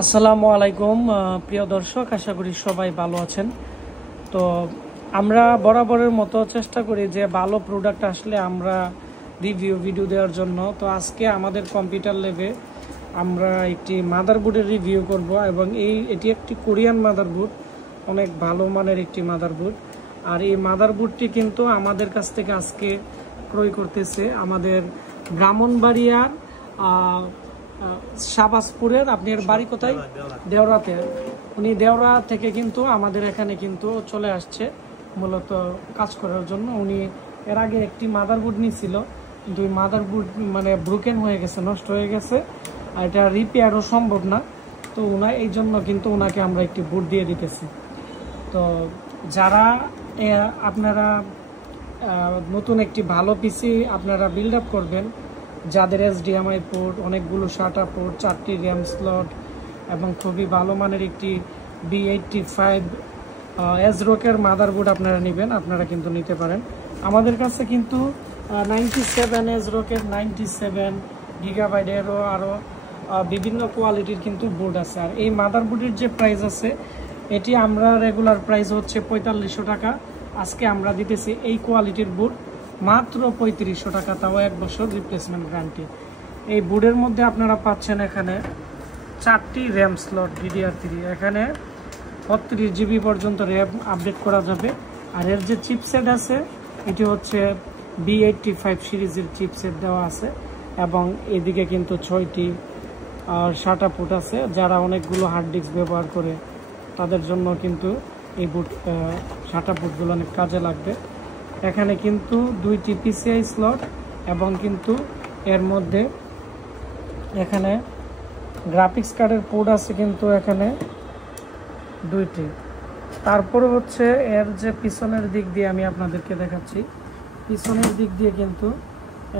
আসসালামু আলাইকুম প্রিয় দর্শক, আশা করি সবাই ভালো আছেন। তো আমরা বরাবরের মতো চেষ্টা করি যে ভালো প্রোডাক্ট আসলে আমরা ভিডিও দেওয়ার জন্য। তো আজকে আমাদের কম্পিউটার ল্যাবে আমরা একটি মাদারবোর্ডের রিভিউ করব এবং এটি একটি কোরিয়ান মাদারবোর্ড, অনেক ভালো মানের একটি মাদারবোর্ড। আর এই মাদারবোর্ডটি কিন্তু আমাদের কাছ থেকে আজকে ক্রয় করতেছে আমাদের ব্রাহ্মণবাড়িয়ার শাহবাজপুরের। আপনার বাড়ি কোথায়? দেওরাতে। উনি দেওরা থেকে কিন্তু আমাদের এখানে কিন্তু চলে আসছে মূলত কাজ করার জন্য। উনি এর আগে একটি মাদারবোর্ড নিয়েছিল, কিন্তু ওই মাদারবোর্ড মানে ব্রোকেন হয়ে গেছে, নষ্ট হয়ে গেছে, আর এটা রিপেয়ারও সম্ভব না। তো এই জন্য কিন্তু ওনাকে আমরা একটি বোর্ড দিয়ে দিতেছি। তো যারা আপনারা নতুন একটি ভালো পিসি আপনারা বিল্ড আপ করবেন, যাদের HDMI পোর্ট, অনেকগুলো SATA পোর্ট, 4টি র্যাম স্লট এবং খুবই ভালো মানের একটি B85 ASRock-এর মাদারবোর্ড আপনারা নেবেন, আপনারা কিন্তু নিতে পারেন। আমাদের কাছে কিন্তু 97 ASRock-এর 97 GB-এরও আরও বিভিন্ন কোয়ালিটির কিন্তু বোর্ড আছে। আর এই মাদারবোর্ডের যে প্রাইস আছে, এটি আমরা রেগুলার প্রাইস হচ্ছে 4500 টাকা। আজকে আমরা দিতেছি এই কোয়ালিটির বোর্ড মাত্র 3500 টাকা, তাও 1 বছর রিপ্লেসমেন্ট গ্যারান্টি। এই বোর্ডের মধ্যে আপনারা পাচ্ছেন এখানে 4টি র্যাম স্লট DDR3, এখানে 32 GB পর্যন্ত র্যাম আপডেট করা যাবে। আর এর যে চিপসেট আছে, এটি হচ্ছে B85 সিরিজের চিপসেট দেওয়া আছে এবং এদিকে কিন্তু 6টি SATA পোর্ট আছে। যারা অনেকগুলো হার্ড ডিস্ক ব্যবহার করে তাদের জন্য কিন্তু এই বোর্ড SATA পোর্টগুলো অনেক কাজে লাগবে। এখানে কিন্তু 2টি PCI স্লট এবং কিন্তু এর মধ্যে এখানে গ্রাফিক্স কার্ডের পোর্ট আছে কিন্তু এখানে 2টি। তারপরে হচ্ছে এর যে পিছনের দিক দিয়ে আমি আপনাদেরকে দেখাচ্ছি, পিছনের দিক দিয়ে কিন্তু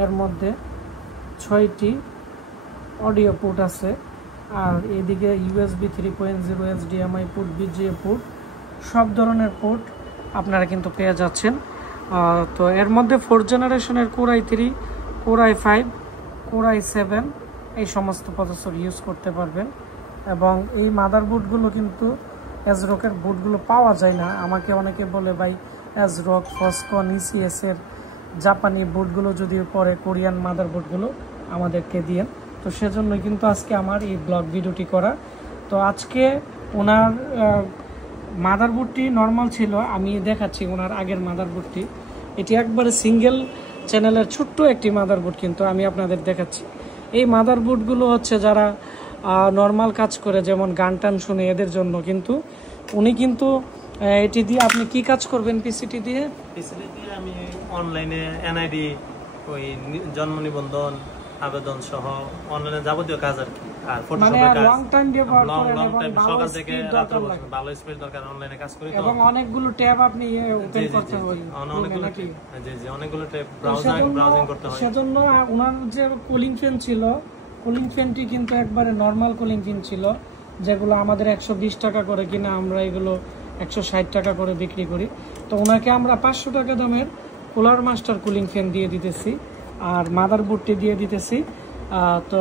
এর মধ্যে 6টি অডিও পোর্ট আছে। আর এদিকে USB 3.0 HDMI port, VGA port, সব ধরনের পোর্ট আপনারা কিন্তু পেয়ে যাচ্ছেন। তো এর মধ্যে 4th জেনারেশনের Core i3, Core i5, Core i7 এই সমস্ত প্রসেসর ইউজ করতে পারবেন। এবং এই মাদারবোর্ডগুলো কিন্তু ASRock-এর বোর্ডগুলো পাওয়া যায় না। আমাকে অনেকে বলে, ভাই ASRock, Foxconn, ECS এর জাপানি বোর্ডগুলো যদি পরে কোরিয়ান মাদারবোর্ডগুলো আমাদেরকে দিয়েন। তো সেজন্যই কিন্তু আজকে আমার এই ব্লগ ভিডিওটি করা। তো আজকে ওনার মাদারবোর্ডটি নর্মাল ছিল, আমি দেখাচ্ছি ওনার আগের মাদারবোর্ডটি। এটি একবারে সিঙ্গেল চ্যানেলের ছোট্ট একটি মাদারবোর্ড, কিন্তু আমি আপনাদের দেখাচ্ছি। এই মাদারবোর্ডগুলো হচ্ছে যারা নর্মাল কাজ করে, যেমন গান টান শুনে, এদের জন্য। কিন্তু উনি কিন্তু এটি দিয়ে আপনি কি কাজ করবেন? পিসিটি দিয়ে আমি অনলাইনে NID, ওই জন্ম নিবন্ধন, আবেদন সহ অনলাইনে যাবতীয় কাজ আর কি। আর ফটোশপের কাজ, লং টাইম ব্যবহার করেন এবং সকাল থেকে রাত পর্যন্ত ভালো স্পিড দরকার, অনলাইনে কাজ করি। এবং অনেকগুলো ট্যাব আপনি ওপেন করতে হয়, অনেকগুলো ট্যাব ব্রাউজিং করতে হয়। সেজন্য ওনার যে কুলিং ফ্যান ছিল, কুলিং ফ্যানটি কিন্তু একবারে নরমাল কুলিং ফ্যান ছিল, যেগুলো আমাদের 120 টাকা করে কিনা, আমরা এগুলো 160 টাকা করে বিক্রি করি। তো ওনাকে আমরা 500 টাকা দামের কুলার মাস্টার কুলিং ফ্যান দিয়ে দিতেছি, আর মাদারবোর্ডটি দিয়ে দিতেছি। তো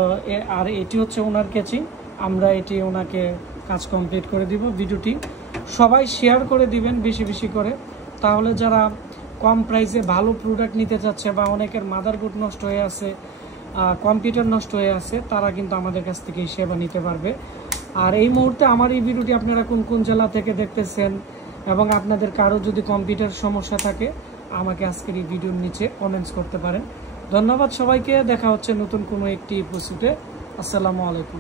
আর এটি হচ্ছে ওনার কেচিং, আমরা এটি ওনাকে কাজ কমপ্লিট করে দিব। ভিডিওটি সবাই শেয়ার করে দিবেন বেশি বেশি করে, তাহলে যারা কম প্রাইসে ভালো প্রোডাক্ট নিতে চাচ্ছে বা অনেকের মাদারবোর্ড নষ্ট হয়ে আছে, কম্পিউটার নষ্ট হয়ে আছে, তারা কিন্তু আমাদের কাছ থেকে সেবা নিতে পারবে। আর এই মুহূর্তে আমার এই ভিডিওটি আপনারা কোন কোন জেলা থেকে দেখতেছেন এবং আপনাদের কারো যদি কম্পিউটার সমস্যা থাকে, আমাকে আজকের এই ভিডিওর নিচে কমেন্টস করতে পারেন। ধন্যবাদ সবাইকে। দেখা হচ্ছে নতুন কোনো একটি এপিসোডে। আসসালামু আলাইকুম।